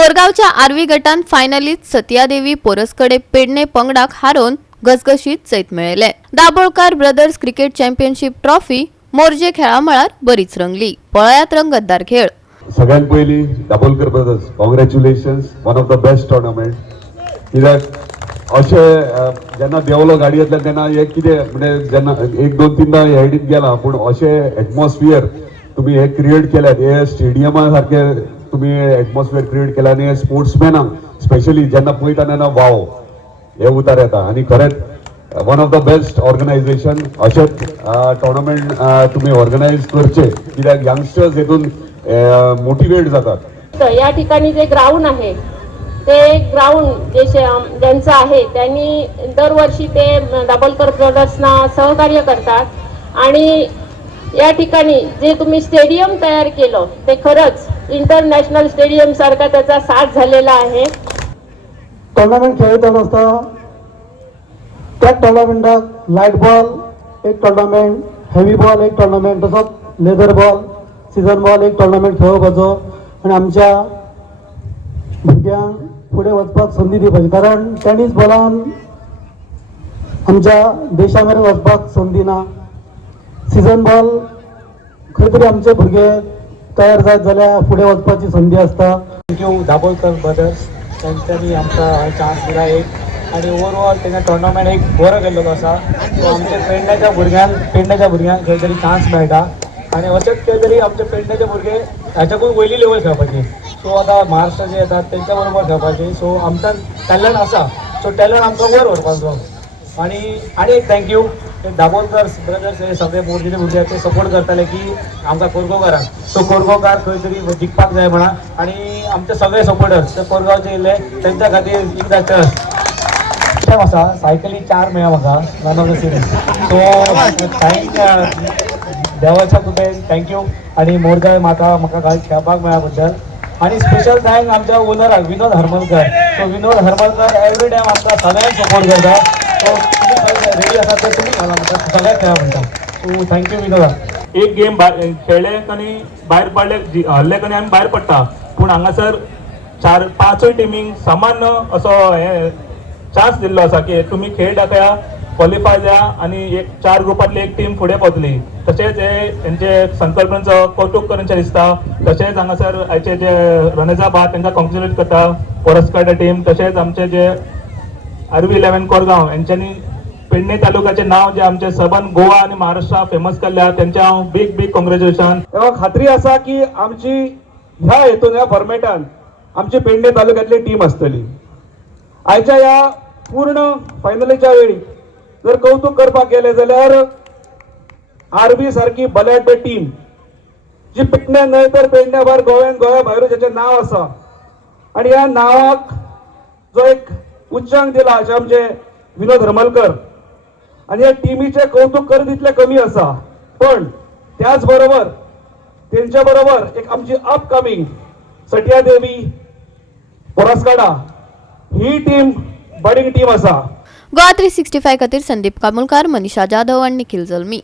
कोरगावच्या RV गटान फायनलीत सतियादेवी पोरसकडे Pedne पंगडाक हारोवन घसघशीत जैत मेळयले। Dabolkar brothers cricket championship trophy Morje खेळा मळार बरीच रंगली। पळयात रंगतदार खेळ। सगळ्यात पयली Dabolkar brothers congratulations, one of the best tournament. कित्याक अशें जेन्ना देंवलो गाडयेंतल्यान तेन्ना हे कितें म्हणजे जेन्ना एक दोन तीनदा हेडीत गेला, पूण अशें एटमॉस्फियर तुम्ही हे क्रिएट केल्यात, हे स्टेडियमा सारखे तुम्ही एटमॉस्फियर क्रिएट केला आणि स्पोर्ट्समॅनांक स्पेशली जेन्ना पळयता तेन्ना वाव हे उतार येता। आणि खरेंच one of the best organisation अशेंच टोर्नामेंट तुम्ही ऑर्गनायज करचे, कित्याक यंगस्टर्स हेतून मोटिवेट जातात। या ठिकाणी जे ग्राउंड आहे ते ग्राउंड ज्यांचं आहे त्यांनी दरवर्षी ते दाभोळकर ब्रदर्सना सहकार्य करतात आणि या ठिकाणी जे तुम्ही स्टेडियम तयार केलं ते खरंच इंटरनॅशनल स्टेडियम सारखा त्याचा साथ झालेला आहे। टोर्नामेंट खेळताना असता त्या टोर्नामेंटाक लाईट बॉल एक टोर्नामेंट, हेवी बॉल एक टोर्नामेंट, तसोच लेदर बॉल, सीझन बॉल एक टोर्नामेंट खेळपाचो आणि आमच्या भुरग्यांक फुडें वचपाक संदी दिवपाची, कारण टेनीस बॉलान आमच्या देशा मेरेन वचपाक संदी ना। सीझन बॉल खंय तरी आमचे भुरगे तयार जायत जाल्यार फुडें वचपाची संदी आसता। थँक्यू दाभोळकर ब्रदर्स, तांच्यांनी आमकां चान्स दिला एक आणि ओवरऑल तेन्ना टोर्नामेंट एक बरो गेल्लो आसा। सो आमच्या पेडण्याच्या भुरग्यांक खंय तरी चान्स मेळटा आणि अशेंच खंय तरी आमचे पेडण्याचे भुरगे हाच्याकून वयली लेवल खेळपाची, सो आतां महाराष्ट्र जे येतात तेंच्या बरोबर खेळपाची। सो आमच्यान टॅलंट आसा, सो टॅलंट आमकां वयर व्हरपाचो। आणि एक थँक्यू दाभोळकर ब्रदर्स हे सगळे मोर्जेचे भुरगे ते सपोर्ट करताले की आमकां कोरगांवकारांक, सो कोरगांवकार खंय तरी जिखपाक जाय म्हणा आणि आमचे सगळे सपोर्टर्स ते कोरगांवचे येयले तेंच्या खातीर एकदां चल आसा सायकली 4 मेळ्ळा म्हाका run of the series. So thank देवाच्या कृपेन थँक्यू आणि मोरगांव म्हाका खेळपाक मेळ्ळा बद्दल। आणि स्पेशल थँक आमच्या ओनराक विनोद हरमलकर। सो विनोद हरमलकर एवरी टायम आमकां सगळ्यांक सपोर्ट करता। सो तुम्ही रेडी आसात तर तुम्ही घाला म्हणटा, सगळ्याक खेळा म्हणटा। सो थँक्यू विनोदा। एक गेम खेळले आनी भायर पडले, हरले आनी आमी भायर पडटा, पूण हांगासर 4-5 टिमींक समान असो हे चान्स दिल्लो आसा की तुम्ही खेळ दाखया, क्वॉलिफाय द्या आणि एक 4 ग्रुपांतली एक टीम फुडें पावतली। तशेंच हे तेंचे संकल्पनेचो कौतुक करचें दिसता। तशेंच हांगासर आयचे जे रनर्स आहा तांकां कॉंग्रॅच्युलेट करता पोरस्कार टीम। तशेंच आमचे जे आरवी 11 कोरगांव यांच्यानी पेडणे तालुक्याचे नाव जे आमचे सबन गोवा आणि महाराष्ट्र फेमस केल्या, त्यांच्या हांव बिग कॉंग्रॅच्युलेशन। खात्री आसा की आमची ह्या हेतून ह्या फॉर्मेटान आमची पेडणे तालुक्यातली टीम आसतली। आयच्या ह्या पूर्ण फायनलीच्या वेळी जर कौतुक करपाक गेले जाल्यार आरबी सारखी बलाढ्य टीम जी पेडण्या न्हय तर पेडण्या भायर गोव्या भायर जाचें नाव आसा आणि ह्या नावाक जो एक उच्चांक दिला अशें आमचे विनोद हरमलकर आणि ह्या टीमीचे कौतुक कर तितले कमी आसा। पण त्याच बरोबर तेंच्या बरोबर एक आमची अपकमिंग सतियादेवी पोरसकाडा ही टीम बडिंग टीम आसा। गोवा 365 खातीर संदीप कामुलकार, मनीषा जाधव आणि निखिल जल्मी।